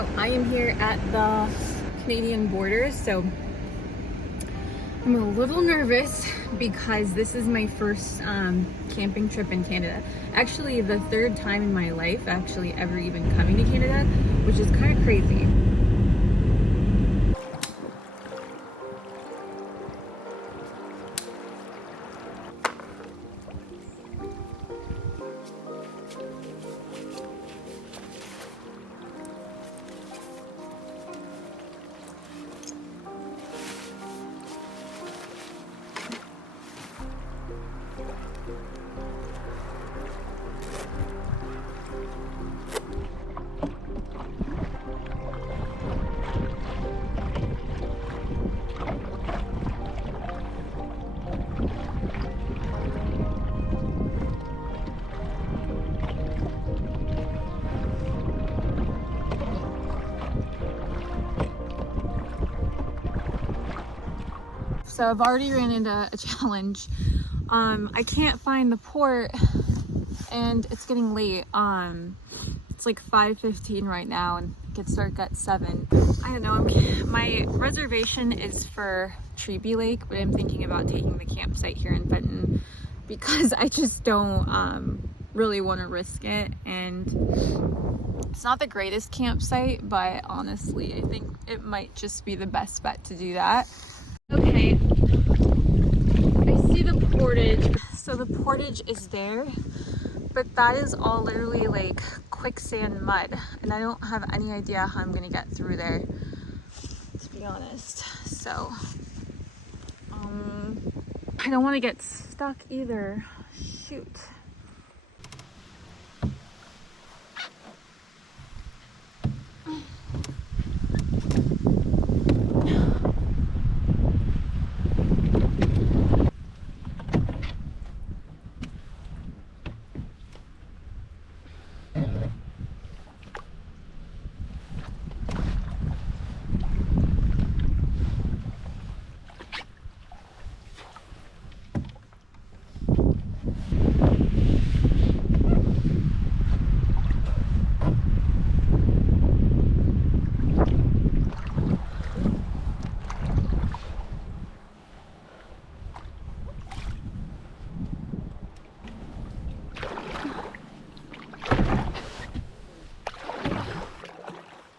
So I am here at the Canadian border, so I'm a little nervous because this is my first camping trip in Canada. Actually, the third time in my life actually ever even coming to Canada, which is kind of crazy. So I've already ran into a challenge. I can't find the port and it's getting late. It's like 5:15 right now and it gets dark at 7. I don't know, my reservation is for Treeby Lake, but I'm thinking about taking the campsite here in Fenton because I just don't really want to risk it. And it's not the greatest campsite, but honestly, I think it might just be the best bet to do that. Okay, I see the portage. So the portage is there, but that is all literally like quicksand mud, and I don't have any idea how I'm gonna get through there, to be honest. So I don't want to get stuck either. Shoot.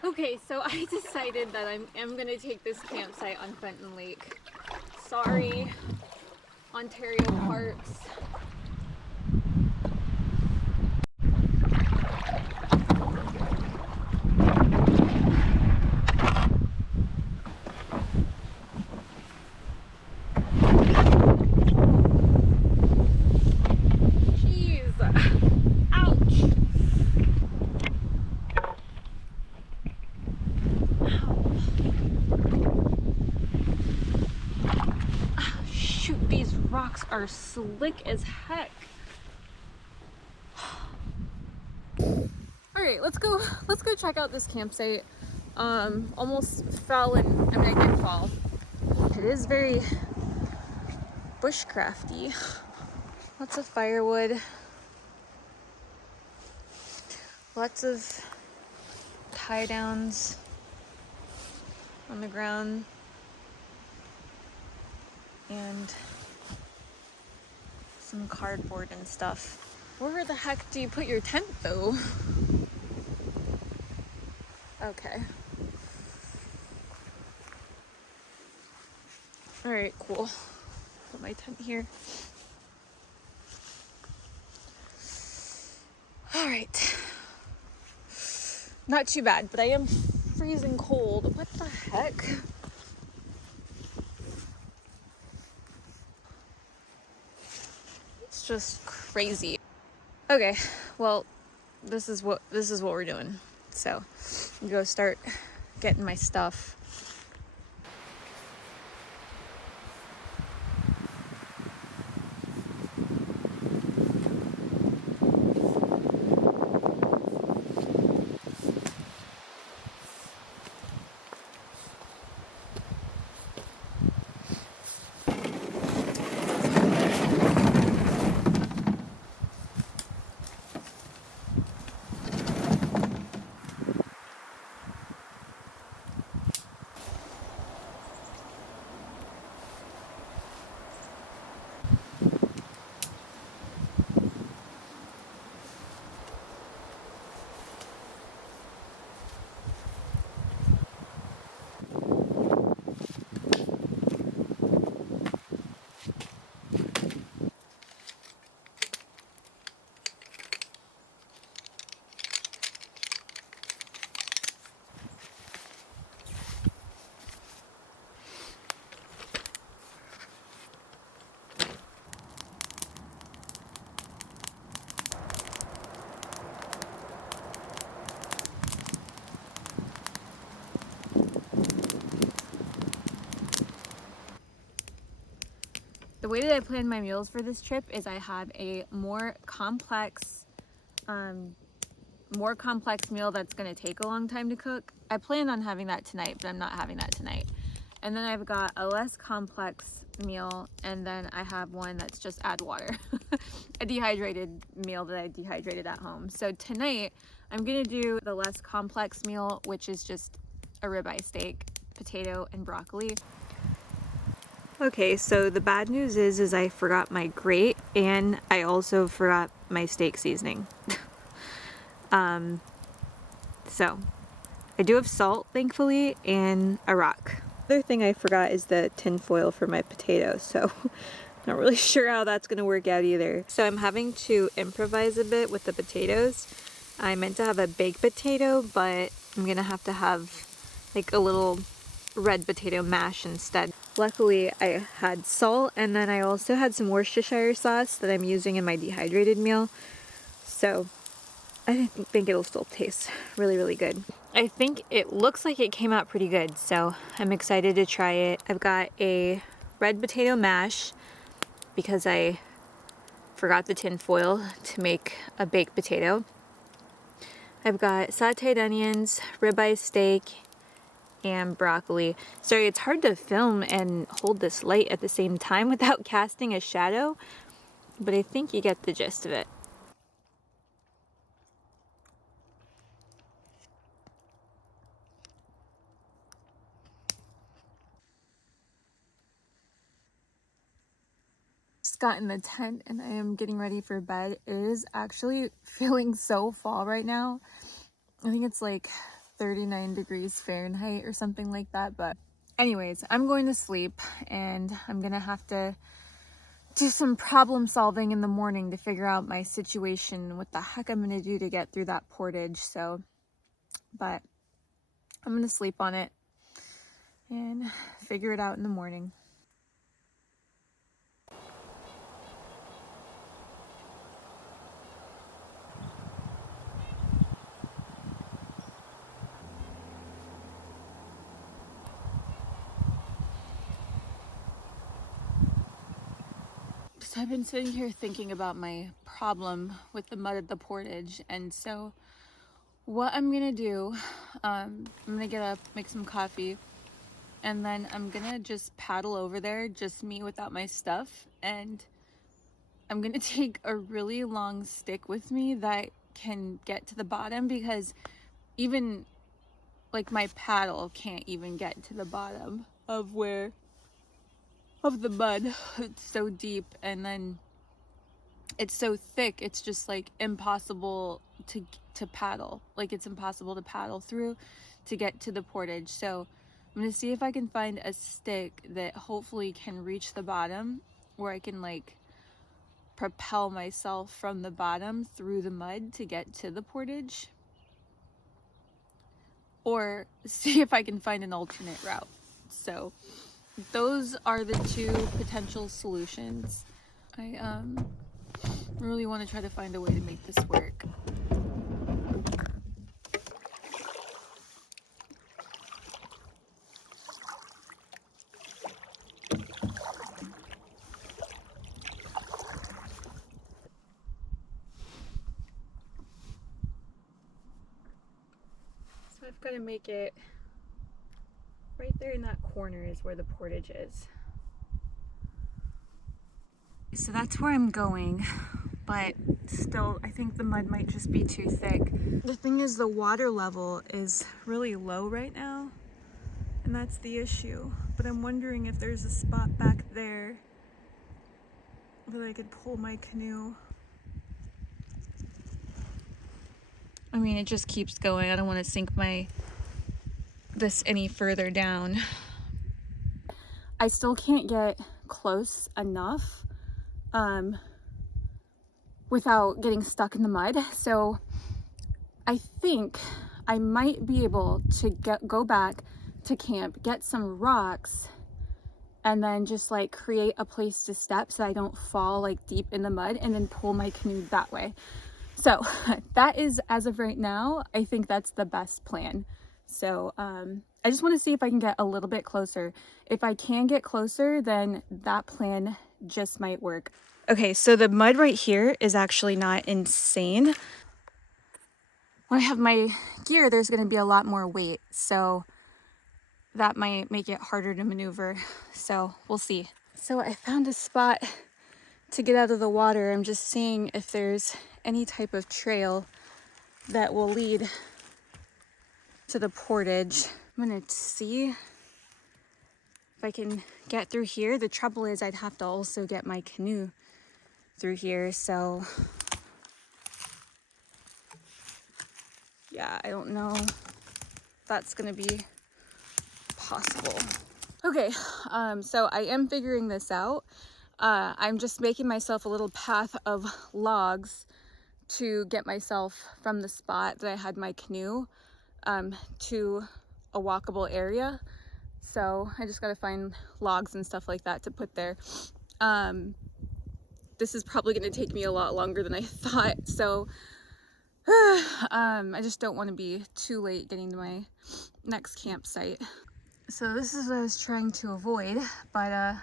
Okay, so I decided that I am gonna take this campsite on Fenton Lake. Sorry, Ontario Parks. These rocks are slick as heck. All right, let's go check out this campsite. Almost fell, and I mean, I did fall. It is very bushcrafty. Lots of firewood. Lots of tie downs on the ground. And some cardboard and stuff. Where the heck do you put your tent though? Okay. Alright, cool. Put my tent here. Alright. Not too bad, but I am freezing cold. What the heck? Just crazy. Okay, well, this is what we're doing. So I'm gonna go start getting my stuff. way that I plan my meals for this trip is I have a more complex meal that's going to take a long time to cook. I plan on having that tonight, but I'm not having that tonight. And then I've got a less complex meal, and then I have one that's just add water. A dehydrated meal that I dehydrated at home. So tonight I'm gonna do the less complex meal, which is just a ribeye steak, potato, and broccoli. Okay, so the bad news is I forgot my grate, and I also forgot my steak seasoning. So I do have salt, thankfully, and a rock. Other thing I forgot is the tin foil for my potatoes, so not really sure how that's gonna work out either. So I'm having to improvise a bit with the potatoes. I meant to have a baked potato, but I'm gonna have to have like a little red potato mash instead. Luckily I had salt, and then I also had some Worcestershire sauce that I'm using in my dehydrated meal. So I think it'll still taste really, really good. I think it looks like it came out pretty good, so I'm excited to try it. I've got a red potato mash because I forgot the tin foil to make a baked potato. I've got sauteed onions, ribeye steak, and broccoli. Sorry, it's hard to film and hold this light at the same time without casting a shadow, but I think you get the gist of it. Just got in the tent and I am getting ready for bed. It is actually feeling so fall right now. I think it's like 39 degrees Fahrenheit or something like that. But anyways, I'm going to sleep, and I'm gonna have to do some problem solving in the morning to figure out my situation, what the heck I'm gonna do to get through that portage. So, but I'm gonna sleep on it and figure it out in the morning. So I've been sitting here thinking about my problem with the mud at the portage, and so what I'm gonna do, I'm gonna get up, make some coffee, and then I'm gonna just paddle over there, just me without my stuff, and I'm gonna take a really long stick with me that can get to the bottom, because even like my paddle can't even get to the bottom of the mud. It's so deep, and then it's so thick, it's just like impossible to paddle. Like, it's impossible to paddle through to get to the portage. So I'm gonna see if I can find a stick that hopefully can reach the bottom, where I can like propel myself from the bottom through the mud to get to the portage, or see if I can find an alternate route. So those are the two potential solutions. I really want to try to find a way to make this work. So I've got to make it right there in that corner is where the portage is. So that's where I'm going, but still I think the mud might just be too thick. The thing is, the water level is really low right now, and that's the issue. But I'm wondering if there's a spot back there that I could pull my canoe. I mean, it just keeps going. I don't want to sink this any further down. I still can't get close enough without getting stuck in the mud. So I think I might be able to go back to camp, get some rocks, and then just like create a place to step so I don't fall like deep in the mud, and then pull my canoe that way. So that is, as of right now, I think that's the best plan. So I just want to see if I can get a little bit closer. If I can get closer, then that plan just might work. Okay, so the mud right here is actually not insane. When I have my gear, there's going to be a lot more weight, so that might make it harder to maneuver. So we'll see. So I found a spot to get out of the water. I'm just seeing if there's any type of trail that will lead to the portage. I'm gonna see if I can get through here. The trouble is I'd have to also get my canoe through here, so yeah, I don't know if that's gonna be possible. Okay, so I am figuring this out. I'm just making myself a little path of logs to get myself from the spot that I had my canoe to a walkable area. So I just gotta find logs and stuff like that to put there. This is probably gonna take me a lot longer than I thought, so I just don't want to be too late getting to my next campsite. So this is what I was trying to avoid, but I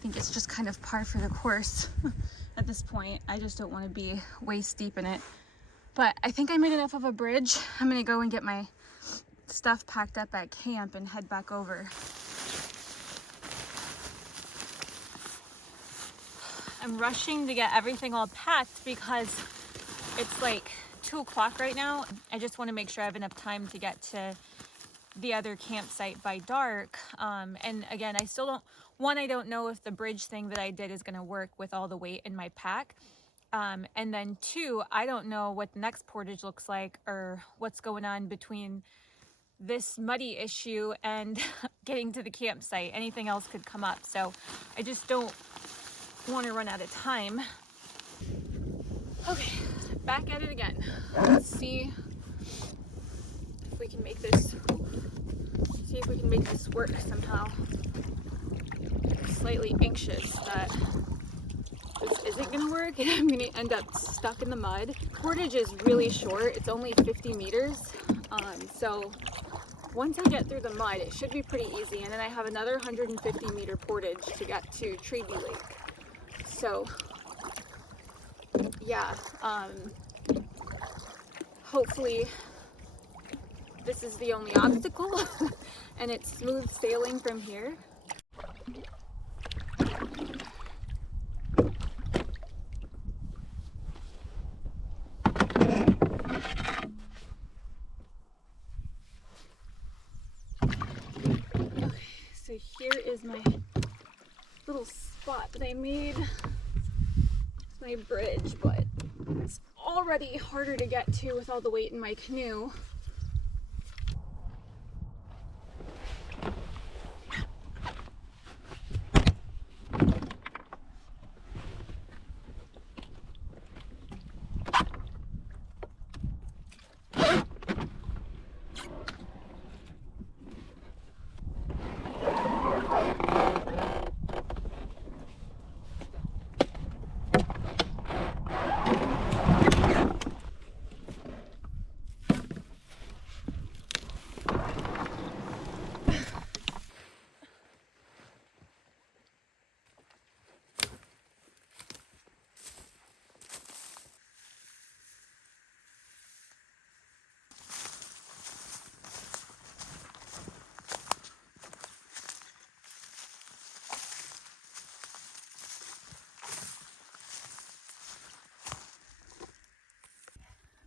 think it's just kind of par for the course at this point. I just don't want to be waist deep in it. But I think I made enough of a bridge. I'm gonna go and get my stuff packed up at camp and head back over. I'm rushing to get everything all packed because it's like 2 o'clock right now. I just want to make sure I have enough time to get to the other campsite by dark. And again, I still don't, one, I don't know if the bridge thing that I did is going to work with all the weight in my pack. And then 2, I don't know what the next portage looks like or what's going on between this muddy issue and getting to the campsite. Anything else could come up. So I just don't want to run out of time. Okay, back at it again. Let's see if we can make this work somehow. I'm slightly anxious that this isn't gonna work and I'm gonna end up stuck in the mud. Portage is really short, it's only 50 meters. So once I get through the mud, it should be pretty easy. And then I have another 150 meter portage to get to Treeby Lake. So yeah, hopefully this is the only obstacle and it's smooth sailing from here. Okay, so here is my little spot that I made. It's my bridge, but it's already harder to get to with all the weight in my canoe.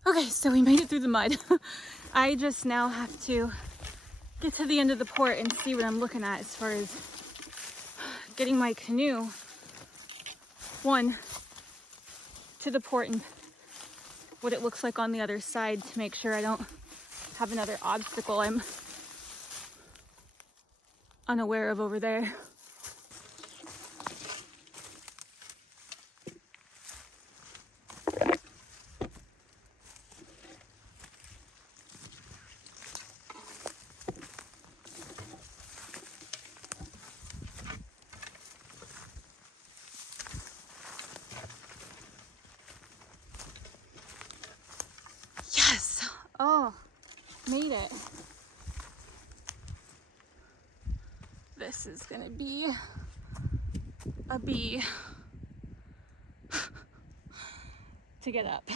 Okay, so we made it through the mud. I just now have to get to the end of the port and see what I'm looking at as far as getting my canoe, one, to the port and what it looks like on the other side to make sure I don't have another obstacle I'm unaware of over there. Oh, made it. This is gonna be a bee to get up.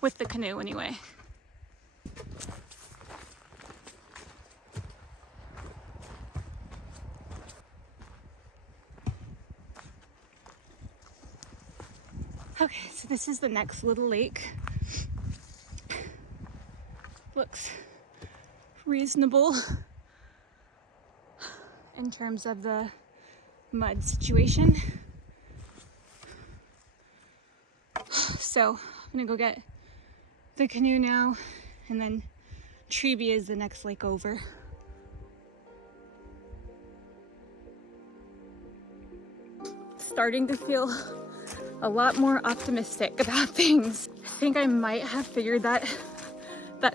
With the canoe anyway. Okay, so this is the next little lake. Looks reasonable in terms of the mud situation. So I'm gonna go get the canoe now, and then Treeby is the next lake over. Starting to feel a lot more optimistic about things. I think I might have figured that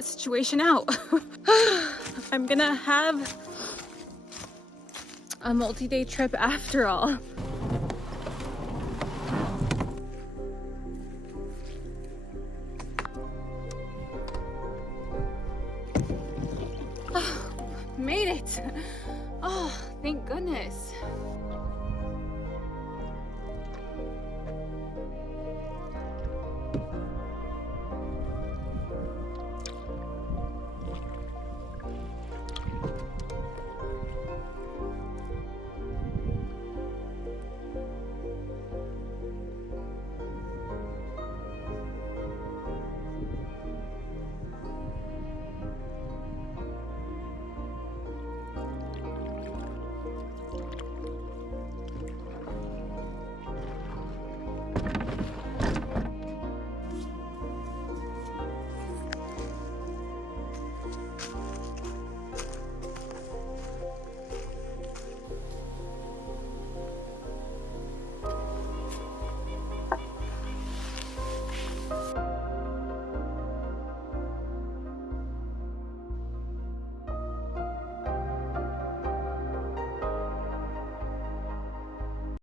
situation out. I'm gonna have a multi-day trip after all. Made it. Oh, thank goodness.